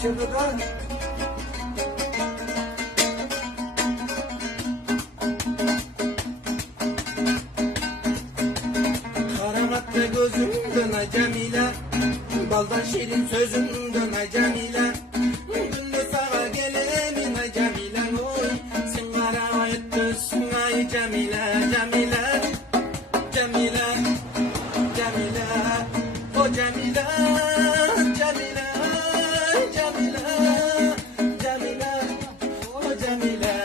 kaçırdı da. Karamatlı gözümdün ay Cemile, baldan şirin sözümdün ay Cemile. Gündüz sağa gelemin ay Cemile oy, sen kara ayıttısın ay Cemile, Cemile, Cemile, Cemile, o Cemile, Cemile, Cemile, Cemile, o Cemile.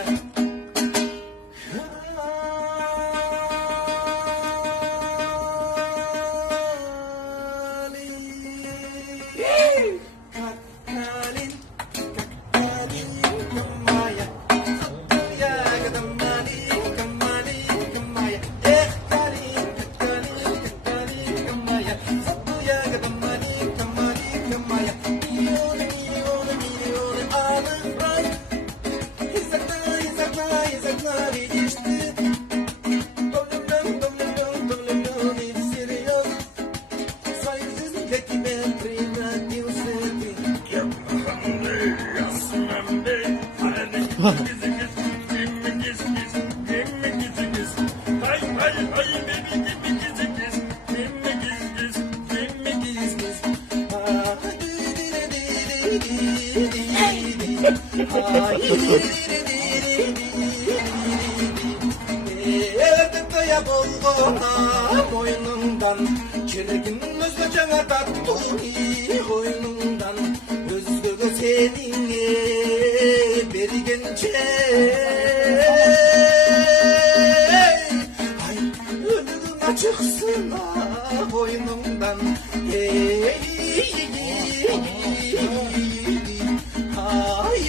Boynundan çirkin özgöcene tattı koynundan özgöge seninle bergençe ay ölürüne çıksın boynundan ay